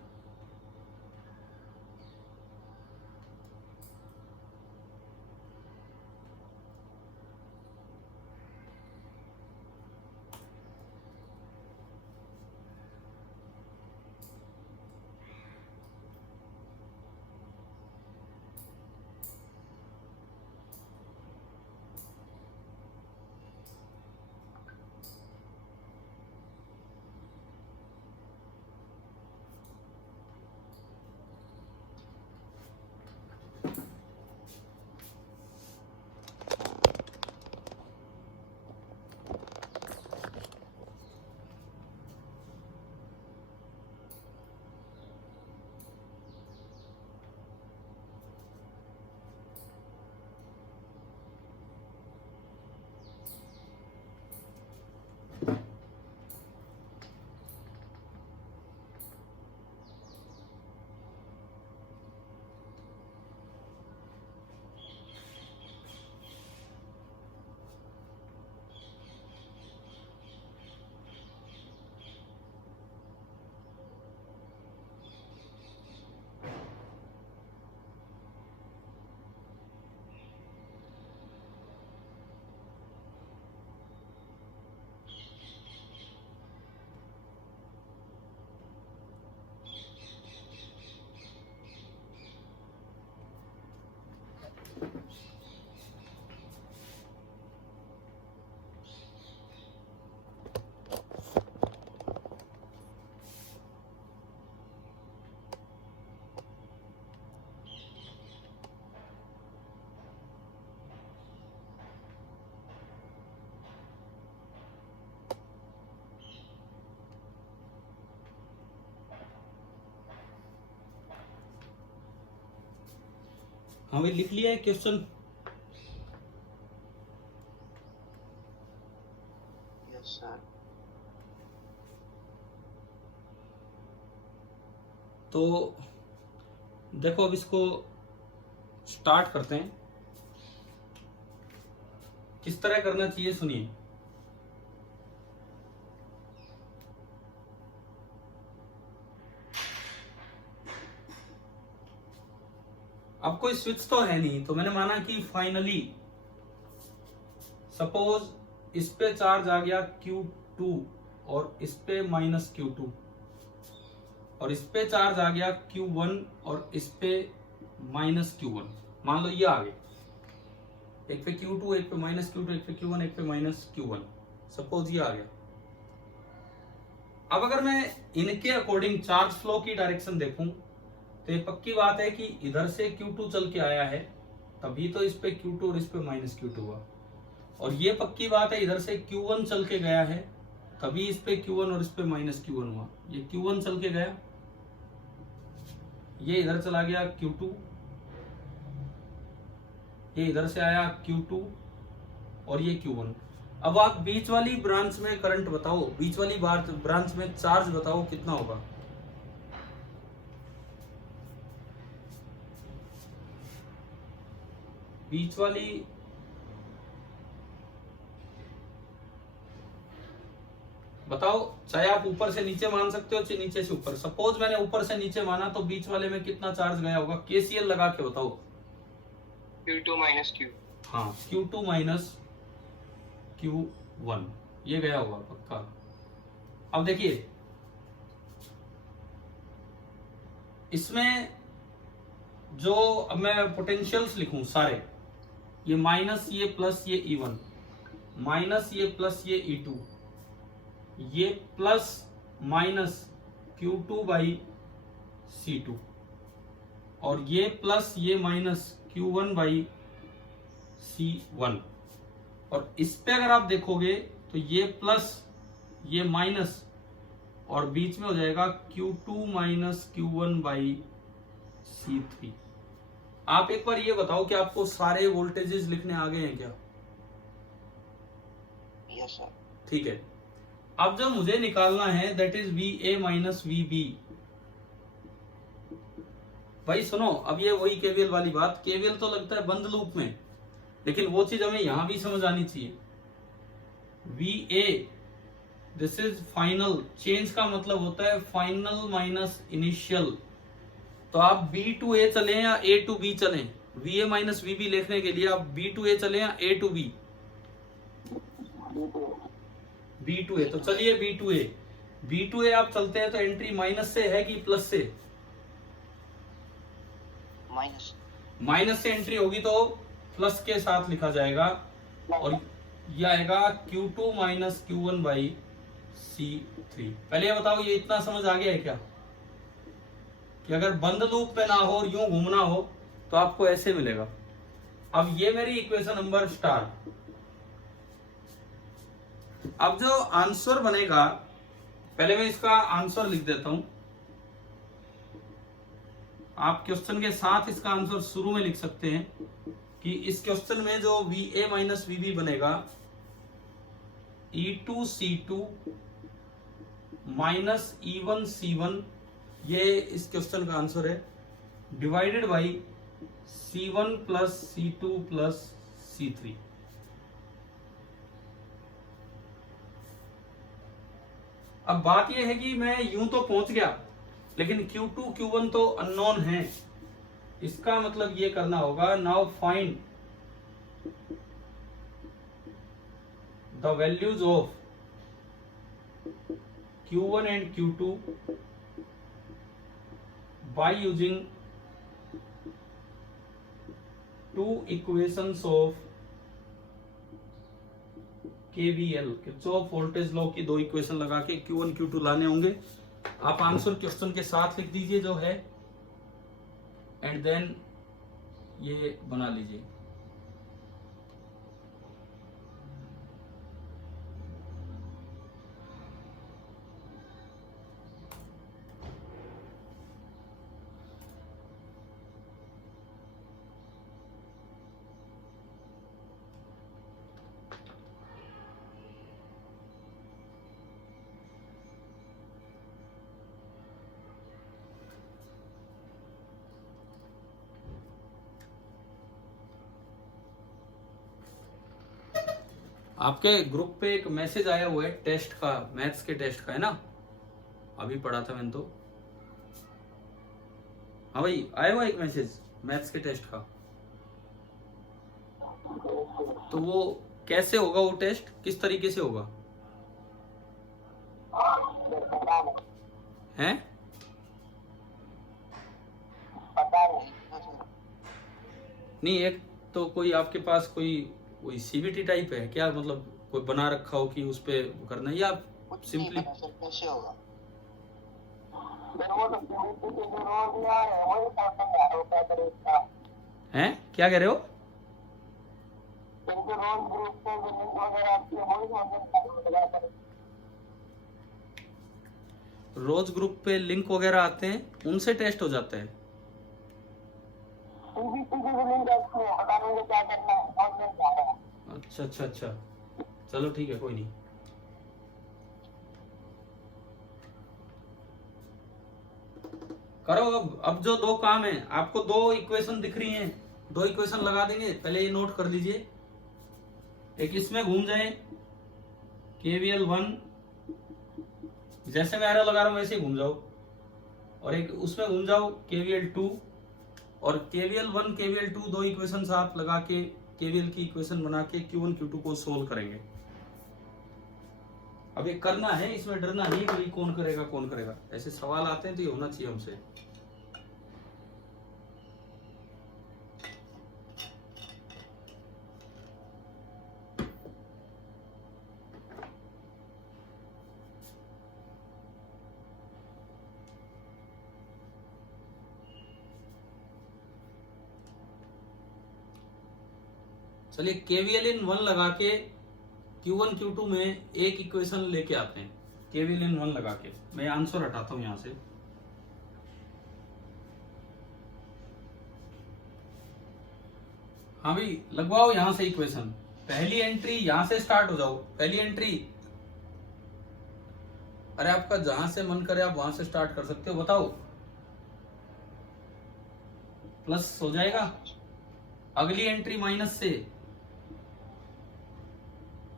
हमें लिख लिया है क्वेश्चन? Yes sir. तो देखो, अब इसको स्टार्ट करते हैं। किस तरह करना चाहिए सुनिए। अब कोई स्विच तो है नहीं, तो मैंने माना कि फाइनली सपोज इस पे चार्ज आ गया Q2 और इस पे माइनस Q2, और इस पे चार्ज आ गया Q1 और इस पे माइनस Q1। मान लो ये आ गए, एक पे Q2, एक पे माइनस Q2, एक पे Q1, एक पे माइनस Q1। सपोज ये आ गया। अब अगर मैं इनके अकॉर्डिंग चार्ज फ्लो की डायरेक्शन देखूं, तो ये पक्की बात है कि इधर से Q2 चल के आया है, तभी तो इस पे Q2 और इस पे माइनस Q2 हुआ। और ये पक्की बात है इधर से Q1 चल के गया है, तभी इस पे Q1 और इस पे माइनस Q1 हुआ। ये Q1 चल के गया, ये इधर चला गया Q2, ये इधर से आया Q2 और ये Q1। अब आप बीच वाली ब्रांच में करंट बताओ, बीच वाली ब्रांच में चार्ज बताओ कितना होगा। बीच वाली बताओ, चाहे आप ऊपर से नीचे मान सकते हो चाहे नीचे से ऊपर। सपोज मैंने ऊपर से नीचे माना तो बीच वाले में कितना चार्ज गया होगा, केसीएल लगा के बताओ। Q2 minus Q। हाँ, Q2 माइनस Q1 ये गया होगा पक्का। अब देखिए इसमें जो अब मैं पोटेंशियल्स लिखूं सारे, ये माइनस ये प्लस ये E1, माइनस ये प्लस ये E2, ये plus minus Q2 by C2 और ये प्लस ये माइनस Q1 बाई C1। और इस पे अगर आप देखोगे तो ये प्लस ये माइनस और बीच में हो जाएगा Q2 minus Q1 by C3। आप एक बार ये बताओ कि आपको सारे वोल्टेजेस लिखने आ गए हैं क्या? Yes sir. ठीक है, अब जो मुझे निकालना है that is VA minus VB। भाई सुनो, अब ये वही केवीएल वाली बात, केवीएल तो लगता है बंद लूप में, लेकिन वो चीज हमें यहां भी समझ आनी चाहिए। VA this is final, change का मतलब होता है फाइनल माइनस इनिशियल। तो आप B to A चलें या A to B चलें, VA माइनस VB लिखने के लिए आप B to A चलें या A to B? B to A। तो चलिए B to A, B to A आप चलते हैं तो एंट्री माइनस से है कि प्लस से? माइनस। माइनस से एंट्री होगी तो प्लस के साथ लिखा जाएगा और यह आएगा Q2 minus Q1 by C3। पहले ये बताओ, ये इतना समझ आ गया है क्या कि अगर बंद लूप में ना हो और यूं घूमना हो तो आपको ऐसे मिलेगा। अब ये मेरी इक्वेशन नंबर स्टार। अब जो आंसर बनेगा, पहले मैं इसका आंसर लिख देता हूं, आप क्वेश्चन के साथ इसका आंसर शुरू में लिख सकते हैं कि इस क्वेश्चन में जो VA माइनस VB बनेगा E2 C2 minus E1 C1, ये इस क्वेश्चन का आंसर है, divided by C1 plus C2 plus C3। अब बात यह है कि मैं यूं तो पहुंच गया लेकिन Q2 Q1 तो अननोन है। इसका मतलब ये करना होगा, now find the values of Q1 and Q2 by using two equations of KVL, Kirchhoff voltage law की दो इक्वेशन लगा के Q1 Q2 लाने होंगे। आप आंसर क्वेश्चन के साथ लिख दीजिए जो है, एंड देन ये बना लीजिए। आपके ग्रुप पे एक मैसेज आया हुआ है टेस्ट का, मैथ्स के टेस्ट का है ना, अभी पढ़ा था मैंने तो। हाँ भाई, आया हुआ एक मैसेज मैथ्स के टेस्ट का। तो वो कैसे होगा, वो टेस्ट किस तरीके से होगा हैं? नहीं, एक तो कोई आपके पास कोई CBT टाइप है क्या, मतलब कोई बना रखा हो कि उस पे करना है, या सिंपली कैसे होगा? हैं? क्या कह रहे हो? रोज ग्रुप पे लिंक वगैरह आते हैं, उनसे टेस्ट हो जाता है। अच्छा अच्छा अच्छा, चलो ठीक है, कोई नहीं। करो अब जो दो काम है, आपको दो इक्वेशन दिख रही हैं, दो इक्वेशन लगा देंगे। पहले ये नोट कर लीजिए, एक इसमें घूम जाए KVL 1, जैसे मैं एरो लगा रहा हूं वैसे ही घूम जाओ, और एक उसमें घूम जाओ KVL 2, और KVL 1 KVL 2 दो इक्वेशन आप लगा के KVL की इक्वेशन बना के Q1 Q2 को सोल्व करेंगे। अब ये करना है, इसमें डरना नहीं कि कौन करेगा कौन करेगा, ऐसे सवाल आते हैं तो ये होना चाहिए हमसे। चलिए KVL इन 1 लगा के Q1 Q2 में एक इक्वेशन लेके आते हैं। KVL इन 1 लगा के मैं आंसर हटाता हूं यहां से। हाँ भाई, लगवाओ यहां से इक्वेशन। पहली एंट्री यहां से स्टार्ट हो जाओ, पहली एंट्री। अरे आपका जहां से मन करे आप वहां से स्टार्ट कर सकते हो, बताओ। प्लस हो जाएगा, अगली एंट्री माइनस से,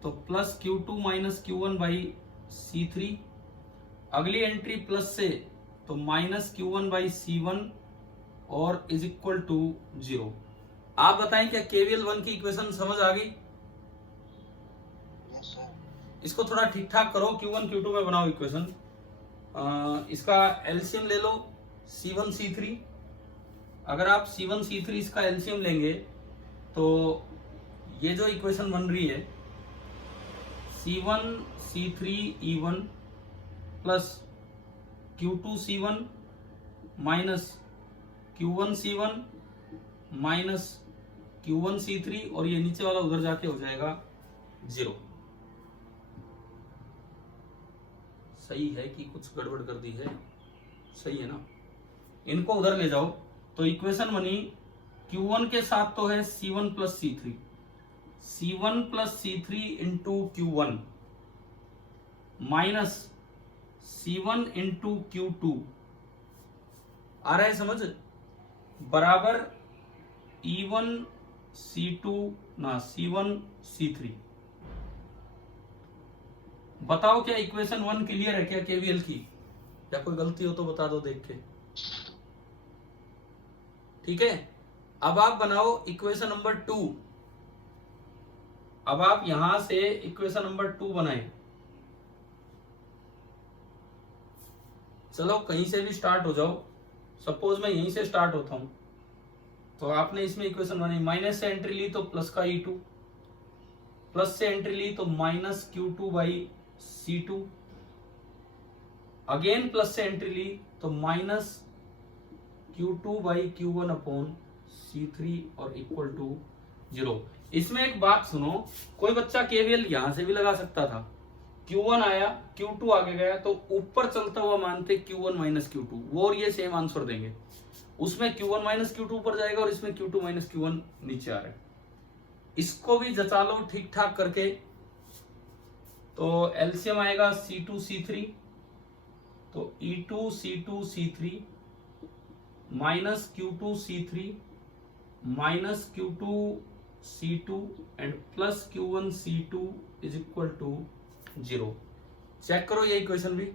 तो plus Q2 minus Q1 by C3। अगली एंट्री प्लस से, तो माइनस Q1 बाई C1 और इज इक्वल टू 0। आप बताएं क्या KVL 1 की इक्वेशन समझ आ गई? इसको थोड़ा ठीक ठाक करो, Q1 Q2 में बनाओ इक्वेशन। इसका एलसीएम ले लो C1 C3। अगर आप C1 C3 इसका एलसीएम लेंगे तो ये जो इक्वेशन बन रही है C1 C3 E1 plus Q2 C1 minus Q1 C1 minus Q1 C3, और ये नीचे वाला उधर जाके हो जाएगा 0। सही है कि कुछ गड़बड़ कर दी है? सही है ना? इनको उधर ले जाओ तो इक्वेशन बनी Q1 के साथ तो है C1 plus C3, C1 plus C3 into Q1 minus C1 into Q2, आ रहा है समझ, बराबर E1 C2 ना C1 C3। बताओ क्या इक्वेशन 1 क्लियर है क्या KVL की, या कोई गलती हो तो बता दो देख के। ठीक है, अब आप बनाओ इक्वेशन नंबर 2। अब आप यहां से इक्वेशन नंबर 2 बनाए। चलो कहीं से भी स्टार्ट हो जाओ, सपोज मैं यहीं से स्टार्ट होता हूं, तो आपने इसमें इक्वेशन बनाई, माइनस से एंट्री ली तो प्लस का E2, प्लस से एंट्री ली तो minus Q2 by C2, again plus से एंट्री ली तो minus Q2 by Q1 upon C3 और इक्वल टू 0। इसमें एक बात सुनो, कोई बच्चा KVL यहां से भी लगा सकता था, Q1 आया Q2 आगे गया तो ऊपर चलता हुआ मानते Q1 माइनस Q2, वो और ये सेम आंसर देंगे। उसमें Q1 माइनस Q2 ऊपर जाएगा और इसमें Q2 माइनस Q1 नीचे आ रहा है। इसको भी जचा लो ठीक ठाक करके, तो एलसीएम आएगा C2 C3, तो E2 C2 C3 minus Q2 C3 minus Q2 C2 and plus Q1 C2 is equal to 0। Check करो ये इक्वेशन भी।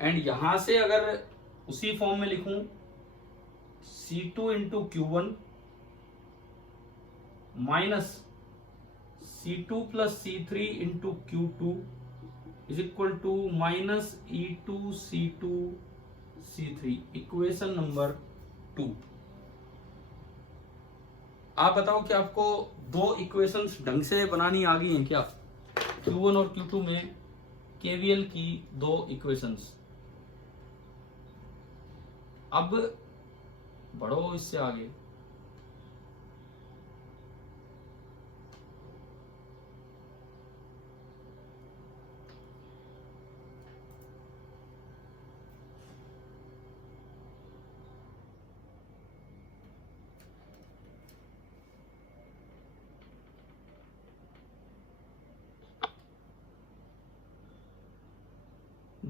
एंड यहां से अगर उसी फॉर्म में लिखूं C2 into Q1 minus C2 plus C3 into Q2 is equal to minus E2 C2 C3, equation number 2। आप बताओ कि आपको दो इक्वेशंस ढंग से बनानी आ गई हैं क्या? Q1 और Q2 में KVL की दो इक्वेशंस। अब बढ़ो इससे आगे।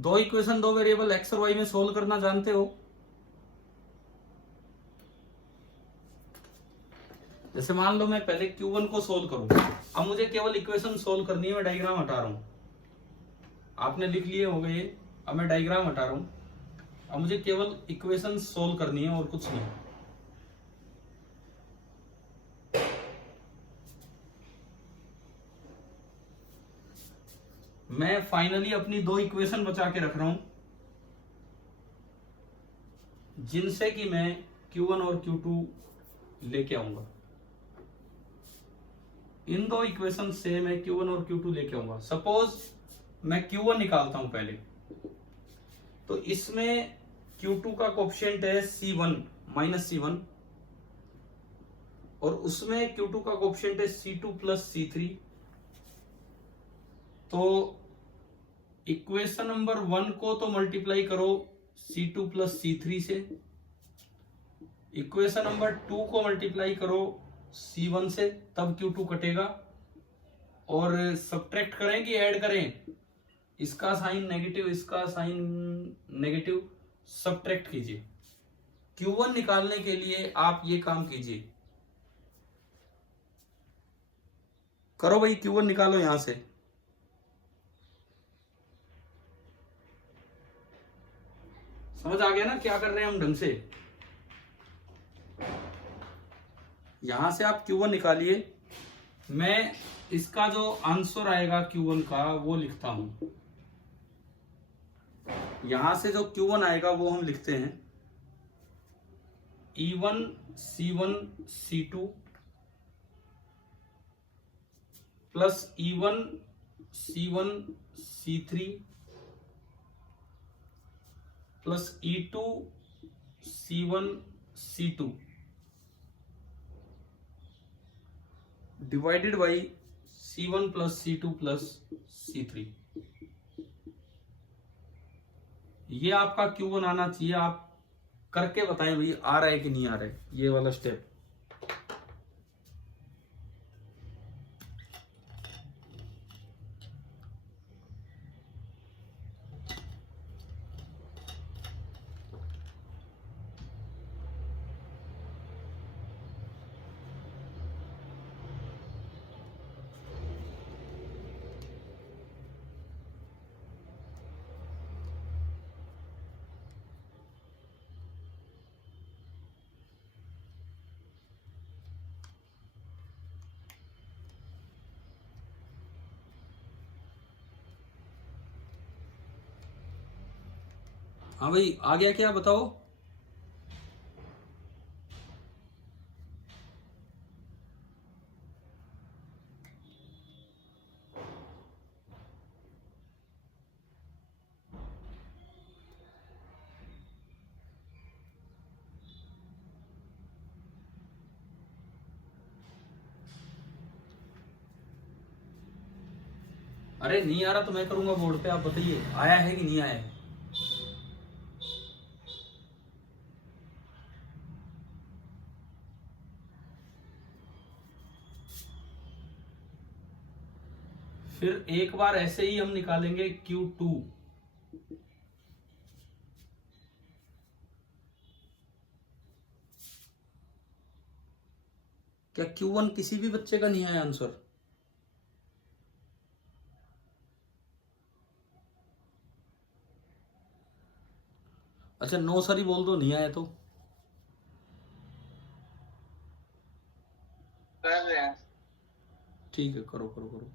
दो इक्वेशन दो वेरिएबल एक्स और वाई में सोल्व करना जानते हो। जैसे मान लो मैं पहले Q1 को सोल्व करूं, अब मुझे केवल इक्वेशन सोल्व करनी है। मैं डायग्राम हटा रहा हूं, आपने लिख लिए हो गए। अब मैं डायग्राम हटा रहा हूं, अब मुझे केवल इक्वेशन सोल्व करनी है और कुछ नहीं। मैं फाइनली अपनी दो इक्वेशन बचा के रख रहा हूं, जिनसे कि मैं Q1 और Q2 लेके आऊंगा। इन दो इक्वेशन से मैं Q1 और Q2 लेके आऊंगा। सपोज मैं Q1 निकालता हूं पहले, तो इसमें Q2 का कोफिशिएंट है C1 -C1 और उसमें Q2 का कोफिशिएंट है C2 + C3। तो इक्वेशन नंबर 1 को तो मल्टीप्लाई करो C2 + C3 से, इक्वेशन नंबर 2 को मल्टीप्लाई करो C1 से, तब Q2 कटेगा। और सब्ट्रैक्ट करें कि ऐड करें, इसका साइन नेगेटिव, इसका साइन नेगेटिव, सब्ट्रैक्ट कीजिए। Q1 निकालने के लिए आप ये काम कीजिए, करो भाई, Q1 निकालो यहां से। समझ आ गया ना क्या कर रहे हैं हम ढंग से। यहां से आप Q1 निकालिए। मैं इसका जो आंसर आएगा Q1 का वो लिखता हूं। यहां से जो Q1 आएगा वो हम लिखते हैं E1 C1 C2 plus E1 C1 C3 plus E2 C1 C2 divided by C1 plus C2 plus C3। ये आपका Q1 आना चाहिए। आप करके बताएं भाई, आ रहा है कि नहीं आ रहा है ये वाला स्टेप। हाँ भाई, आ गया क्या बताओ। अरे नहीं आ रहा तो मैं करूंगा बोर्ड पे, आप बताइए आया है कि नहीं आया है। फिर एक बार ऐसे ही हम निकालेंगे Q2। क्या Q1 किसी भी बच्चे का नहीं आया आंसर? अच्छा, नो सॉरी बोल दो नहीं आया तो। कर रहे हैं। ठीक है, करो करो करो।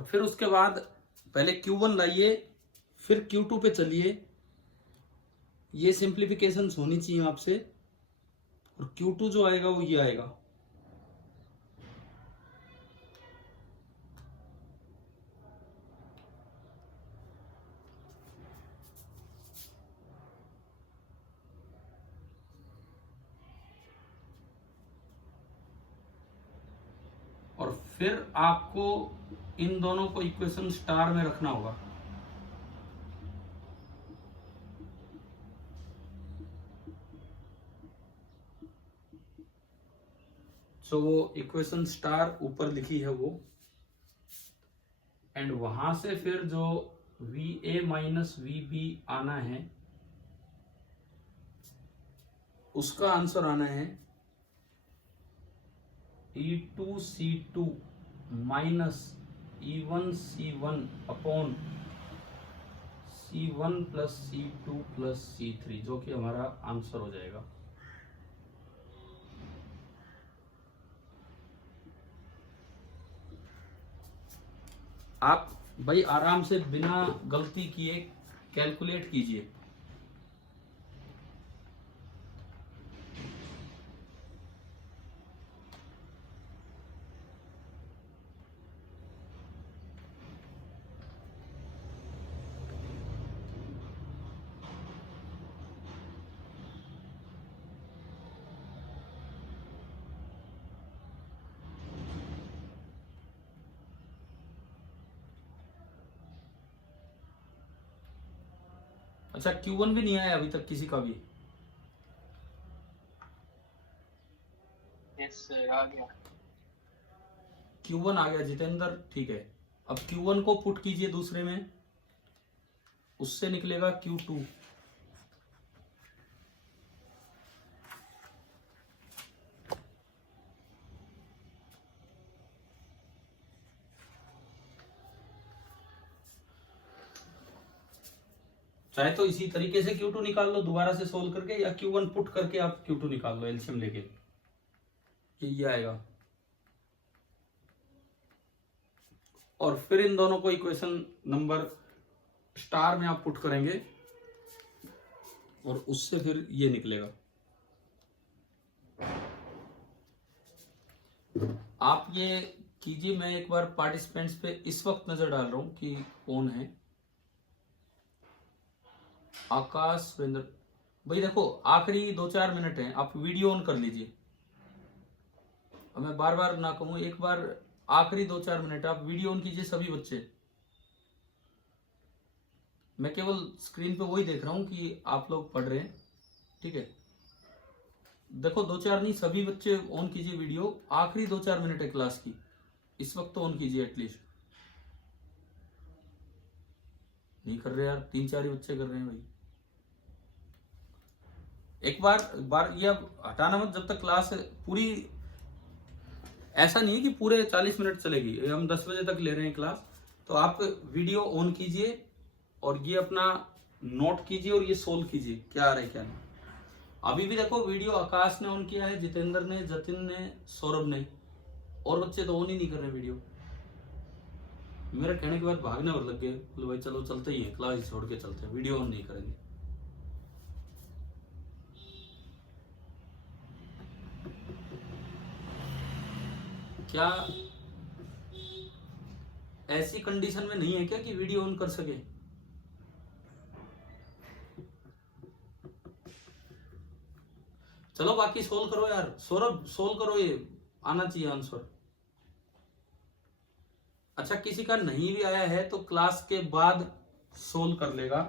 और फिर उसके बाद पहले Q1 लाइए, फिर Q2 पे चलिए। ये सिंप्लीफिकेशन होनी चाहिए आपसे, और Q2 जो आएगा वो ये आएगा। और फिर आपको इन दोनों को इक्वेशन स्टार में रखना होगा। सो वो इक्वेशन स्टार ऊपर लिखी है वो, एंड वहां से फिर जो VA माइनस VB आना है उसका आंसर आना है E2C2 minus E1C1 upon C1 plus C2 plus C3, जो कि हमारा आंसर हो जाएगा। आप भाई आराम से बिना गलती किए कैलकुलेट कीजिए। अच्छा, Q1 भी नहीं आया अभी तक किसी का भी? यस आ गया। Q1 आ गया जितेंद्र, ठीक है। अब Q1 को पुट कीजिए दूसरे में, उससे निकलेगा Q2। चाहे तो इसी तरीके से Q2 निकाल लो दोबारा से सोल्व करके, या Q1 पुट करके आप Q2 निकाल लो एलसीएम लेके, ये आएगा। और फिर इन दोनों को इक्वेशन नंबर स्टार में आप पुट करेंगे और उससे फिर ये निकलेगा। आप ये कीजिए, मैं एक बार पार्टिसिपेंट्स पे इस वक्त नजर डाल रहा हूं कि कौन है। आकाश वेंद्र भाई, देखो आखिरी 2-4 मिनट हैं, आप वीडियो ऑन कर लीजिए। अब मैं बार बार ना कहूं, एक बार आखिरी 2-4 मिनट आप वीडियो ऑन कीजिए सभी बच्चे। मैं केवल स्क्रीन पे वही देख रहा हूं कि आप लोग पढ़ रहे हैं, ठीक है। देखो 2-4 नहीं, सभी बच्चे ऑन कीजिए वीडियो। आखिरी 2-4 मिनट है क्लास की, इस वक्त तो ऑन कीजिए एटलीस्ट। नहीं कर रहे यार, 3-4 ही बच्चे कर रहे हैं भाई। एक बार ये अब हटाना मत जब तक क्लास पूरी, ऐसा नहीं है कि पूरे 40 मिनट चलेगी, हम 10 बजे तक ले रहे हैं क्लास। तो आप वीडियो ऑन कीजिए और ये अपना नोट कीजिए और ये सोल्व कीजिए क्या आ रहा है क्या नहीं। अभी भी देखो वीडियो आकाश ने ऑन किया है, जितेंद्र ने, जतिन ने, सौरभ ने, और बच्चे तो ऑन ही नहीं कर रहे वीडियो। मेरे कहने के बाद भागने और लग गए, बोले भाई चलो चलते ही है, क्लास छोड़ के चलते हैं, वीडियो ऑन नहीं करेंगे। क्या ऐसी कंडीशन में नहीं है क्या कि वीडियो ऑन कर सके? चलो बाकी सोल्व करो यार, सौरभ सोल्व करो, ये आना चाहिए आंसर। अच्छा, किसी का नहीं भी आया है तो क्लास के बाद सोल्व कर लेगा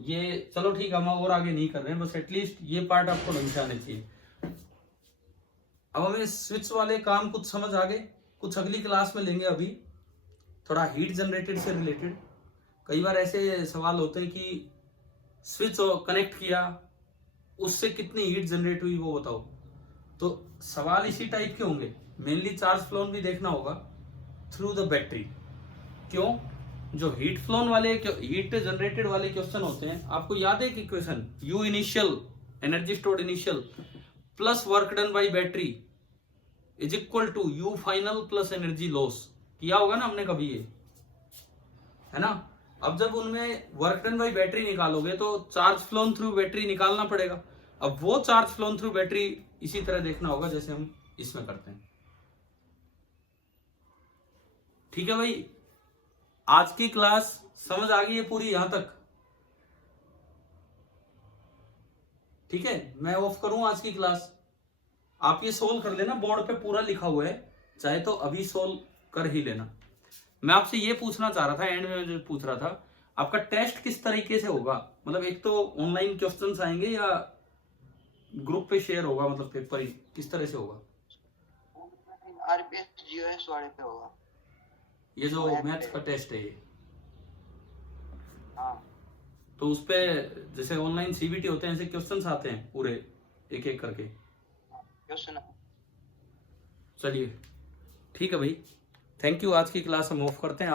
ये। चलो ठीक है, हम और आगे नहीं कर रहे हैं, बस एटलीस्ट ये पार्ट आपको ढंग से आने चाहिए। अब हमें स्विच वाले काम कुछ समझ आ गए, कुछ अगली क्लास में लेंगे। अभी थोड़ा हीट जनरेटेड से रिलेटेड कई बार ऐसे सवाल होते हैं कि स्विच कनेक्ट किया, उससे कितनी हीट जनरेट हुई वो बताओ। तो सवाल इसी टाइप के होंगे। मेनली चार्ज फ्लोन भी देखना होगा थ्रू द बैटरी। क्यों? जो हीट फ्लोन वाले, हीट जनरेटेड वाले क्वेश्चन होते हैं, आपको याद है कि equation U initial, energy stored initial plus work done by battery is equal to U final plus energy loss. किया होगा ना हमने कभी, ये है ना। अब जब उनमें वर्क डन बाई बैटरी निकालोगे तो चार्ज फ्लोन थ्रू बैटरी निकालना पड़ेगा। अब वो चार्ज फ्लोन थ्रू बैटरी इसी तरह देखना होगा जैसे हम इसमें करते हैं। ठीक है भाई, आज की क्लास समझ आ गई है पूरी यहां तक? ठीक है, मैं ऑफ करूं आज की क्लास, आप ये सोल्व कर लेना, बोर्ड पे पूरा लिखा हुआ है, चाहे तो अभी सोल्व कर ही लेना। मैं आपसे ये पूछना चाह रहा था, एंड में जो पूछ रहा था, आपका टेस्ट किस तरीके से होगा? मतलब एक तो ऑनलाइन क्वेश्चंस आएंगे या ग्रुप पे शेयर होगा, मतलब पेपर ही किस तरह से होगा? आरपीएस जीएस वाले पे होगा ये जो मैथ्स का टेस्ट है ये, हाँ। तो उस पे जैसे ऑनलाइन सीबीटी होते हैं ऐसे क्वेश्चंस आते हैं पूरे एक एक करके? क्वेश्चन चलिए ठीक है भाई, थैंक यू। आज की क्लास हम ऑफ करते हैं।